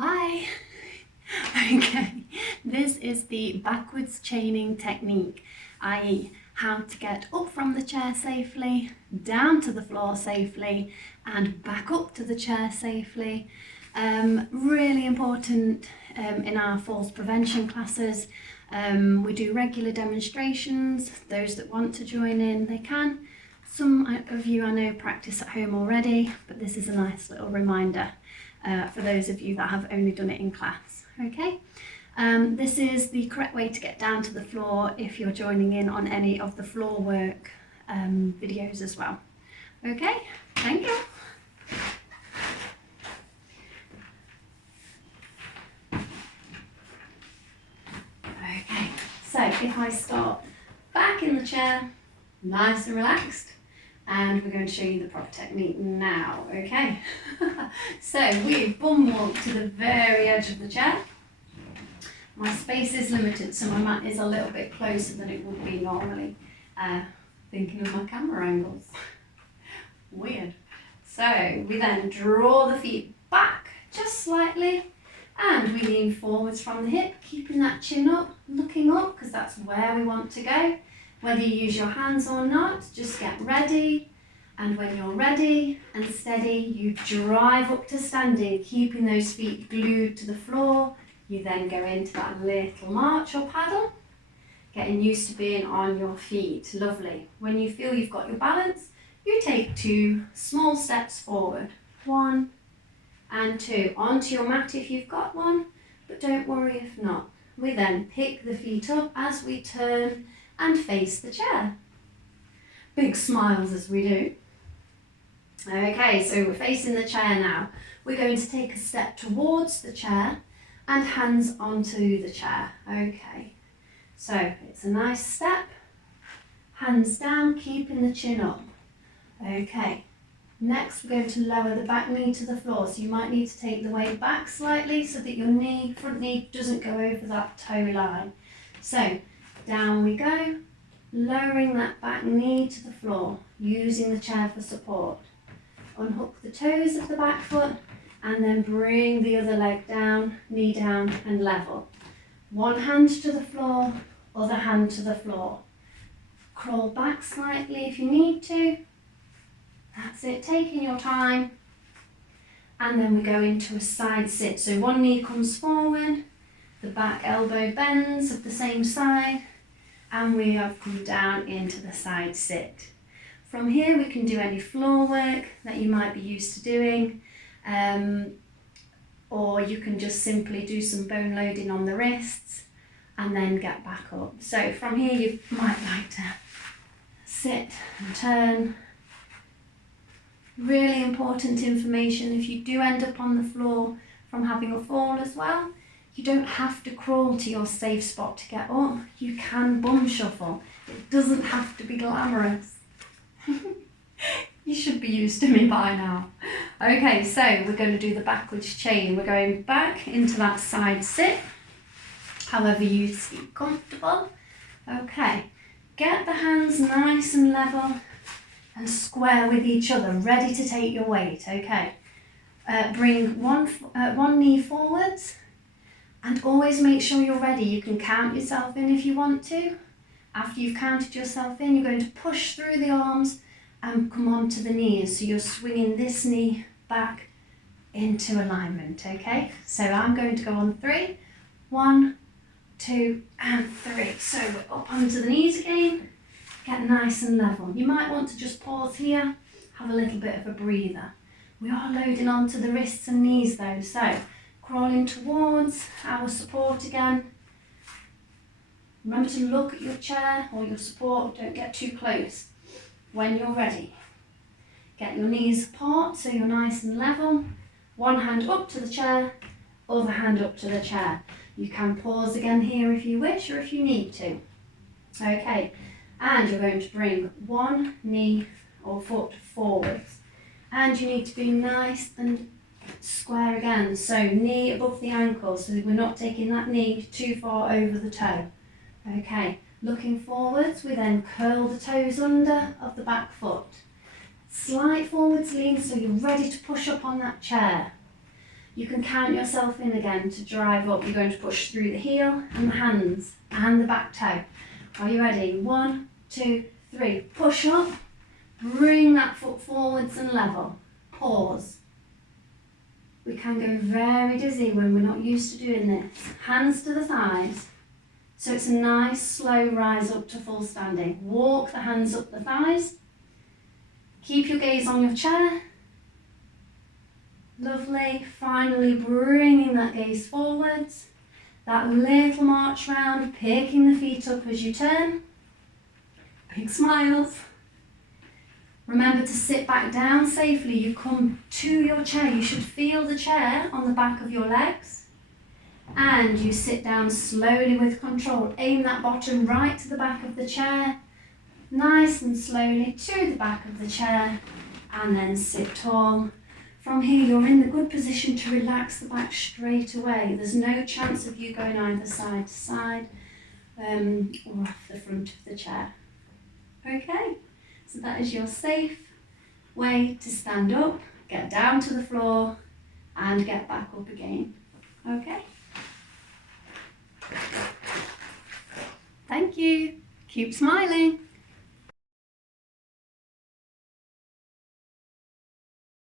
Hi! Okay, this is the backwards chaining technique, i.e. how to get up from the chair safely, down to the floor safely, and back up to the chair safely. Really important in our falls prevention classes. We do regular demonstrations. Those that want to join in, they can. Some of you I know practice at home already, but this is a nice little reminder for those of you that have only done it in class. Okay, this is the correct way to get down to the floor if you're joining in on any of the floor work videos as well. Okay, thank you. Okay, so if I start back in the chair, nice and relaxed, and we're going to show you the proper technique now, okay? So we've bum walked to the very edge of the chair. My space is limited, so my mat is a little bit closer than it would be normally. Thinking of my camera angles. Weird. So we then draw the feet back just slightly, and we lean forwards from the hip, keeping that chin up, looking up, because that's where we want to go. Whether you use your hands or not, just get ready. And when you're ready and steady, you drive up to standing, keeping those feet glued to the floor. You then go into that little march or paddle, getting used to being on your feet. Lovely. When you feel you've got your balance, you take 2 small steps forward. 1 and 2. Onto your mat if you've got one, but don't worry if not. We then pick the feet up as we turn and face the chair. Big smiles as we do. Okay, so we're facing the chair now. We're going to take a step towards the chair and hands onto the chair. Okay, so it's a nice step, hands down, keeping the chin up. Okay, next we're going to lower the back knee to the floor, so you might need to take the weight back slightly so that your front knee doesn't go over that toe line. So down we go, lowering that back knee to the floor, using the chair for support. Unhook the toes of the back foot and then bring the other leg down, knee down and level. One hand to the floor, other hand to the floor. Crawl back slightly if you need to. That's it, taking your time. And then we go into a side sit. So one knee comes forward, the back elbow bends of the same side, and we have come down into the side sit. From here we can do any floor work that you might be used to doing, or you can just simply do some bone loading on the wrists and then get back up. So from here you might like to sit and turn. Really important information, if you do end up on the floor from having a fall as well, you don't have to crawl to your safe spot to get up. You can bum shuffle. It doesn't have to be glamorous. You should be used to me by now. Okay, so we're going to do the backwards chain. We're going back into that side sit, however you feel comfortable. Okay, get the hands nice and level and square with each other, ready to take your weight. Okay, bring one knee forwards. And always make sure you're ready. You can count yourself in if you want to. After you've counted yourself in, you're going to push through the arms and come onto the knees. So you're swinging this knee back into alignment, okay? So I'm going to go on 3. 1, 2, and 3. So we're up onto the knees again. Get nice and level. You might want to just pause here, have a little bit of a breather. We are loading onto the wrists and knees though, so crawling towards our support again. Remember to look at your chair or your support, don't get too close. When you're ready, get your knees apart so you're nice and level. One hand up to the chair, other hand up to the chair. You can pause again here if you wish or if you need to. Okay, and you're going to bring one knee or foot forwards. And you need to be nice and square again, so knee above the ankle, so we're not taking that knee too far over the toe. Okay, looking forwards, we then curl the toes under of the back foot. Slight forwards lean so you're ready to push up on that chair. You can count yourself in again to drive up. You're going to push through the heel and the hands and the back toe. Are you ready? 1, 2, 3. Push up. Bring that foot forwards and level. Pause. We can go very dizzy when we're not used to doing this. Hands to the thighs. So it's a nice slow rise up to full standing. Walk the hands up the thighs. Keep your gaze on your chair. Lovely. Finally bringing that gaze forwards. That little march round, picking the feet up as you turn. Big smiles. Remember to sit back down safely. You come to your chair. You should feel the chair on the back of your legs. And you sit down slowly with control. Aim that bottom right to the back of the chair. Nice and slowly to the back of the chair. And then sit tall. From here, you're in the good position to relax the back straight away. There's no chance of you going either side to side or off the front of the chair. Okay, so that is your safe way to stand up, get down to the floor and get back up again. Okay. Thank you. Keep smiling.